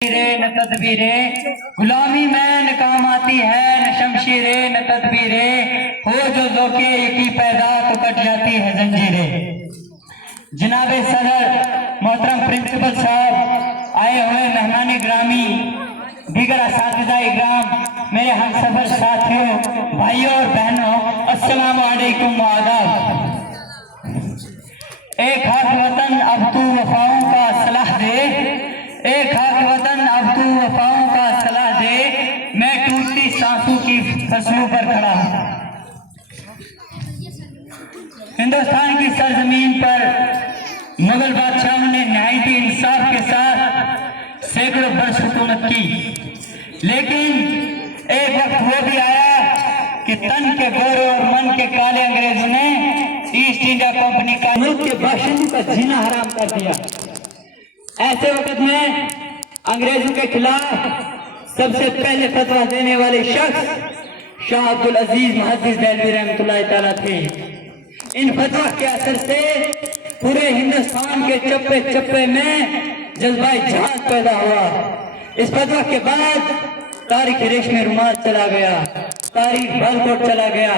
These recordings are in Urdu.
نہ تدبیریں غلامی میں ناکام آتی ہے نہ شمشیریں نہ تدبیریں ہو جو ذوقِ یکی پیدا تو کٹ جاتی ہے زنجیریں۔ جناب صدر محترم پرنسپل صاحب، آئے ہوئے مہمان گرامی، دیگر اساتذہ اکرام، میرے ہم سفر ساتھیوں، بھائیوں اور بہنوں، السلام علیکم و آداب۔ ایک ہاتھ وطن اب تو وفاؤں کا صلاح دے، ایک ہاتھ وطن اب تو وفاؤں کا صلاح دے، میں ٹوٹتی سانسوں کی فصلوں پر کھڑا ہوں۔ ہندوستان کی سرزمین پر مغل بادشاہوں نے نہایت انصاف کے ساتھ سینکڑوں برس حکومت کی، لیکن ایک وقت وہ بھی آیا کہ تن کے گورے اور من کے کالے انگریزوں نے ایسٹ انڈیا کمپنی کا ملک کے باشندوں کا جینا حرام کر دیا۔ ایسے وقت میں انگریزوں کے خلاف سب سے پہلے فتویٰ دینے والے شخص شاہ عبدالعزیز محدث دہلوی رحمۃ اللہ تعالیٰ تھے۔ ان فتویٰ کے اثر سے پورے ہندوستان کے چپے چپے میں جذبہ جہاد پیدا ہوا۔ اس فتویٰ کے بعد تاریخ ریشمی رومال چلا گیا، تاریخ بلکوٹ چلا گیا،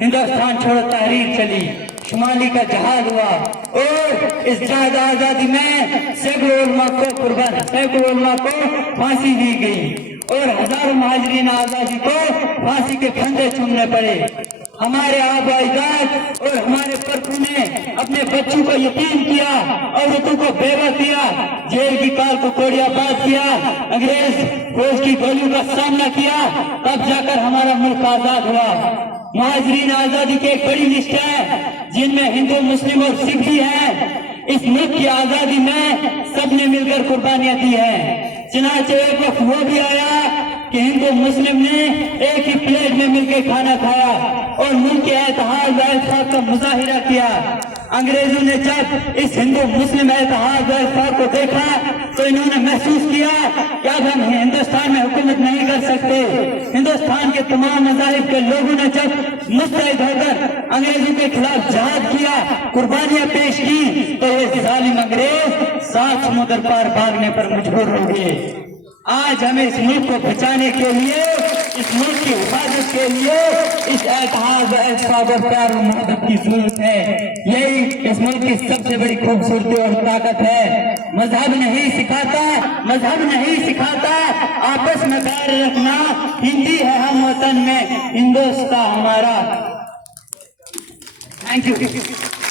ہندوستان چھوڑو تحریر چلی، شمالی کا جہاد ہوا، اور اس جہاد آزادی میں سینکڑوں علماء کو پھانسی دی گئی اور ہزاروں مہاجرین آزادی کو پھانسی کے پھندے چومنے پڑے۔ ہمارے آبا اجداد اور ہمارے پرکھوں نے اپنے بچوں کو یتیم کیا، عورتوں کو بیوہ کیا، جیل کی کال کو کوڑیا بات کیا، انگریز فوج کی گولیوں کا سامنا کیا، تب جا کر ہمارا ملک آزاد ہوا۔ مہاجرین آزادی کی ایک بڑی لسٹ ہے جن میں ہندو، مسلم اور سکھ بھی ہیں۔ اس ملک کی آزادی میں سب نے مل کر قربانیاں دی ہیں۔ چنانچہ ایک وقت وہ بھی آیا کہ ہندو مسلم نے ایک ہی پلیٹ میں مل کے کھانا کھایا اور ملک کے اتحاد و اتفاق کا مظاہرہ کیا۔ انگریزوں نے جب اس ہندو مسلم اتحاد و اتفاق کو دیکھا تو انہوں نے محسوس کیا کہ اب ہم ہندوستان میں حکومت نہیں کر سکتے۔ ہندوستان کے تمام مذاہب کے لوگوں نے جب متحد ہو کر انگریزوں کے خلاف جہاد کیا، قربانیاں پیش کی، تو یہ ظالم انگریز 7 سمندر پار بھاگنے پر مجبور ہو گئے۔ آج ہمیں اس ملک کو بچانے کے لیے، اس ملک کی حفاظت کے لیے اس اتحاد و اتفاق اور پیار و محبت کی ضرورت ہے۔ یہی اس ملک کی سب سے بڑی خوبصورتی اور طاقت ہے۔ مذہب نہیں سکھاتا آپس میں پیار رکھنا، ہندی ہے ہم وطن میں ہندوستان ہمارا۔ Thank you.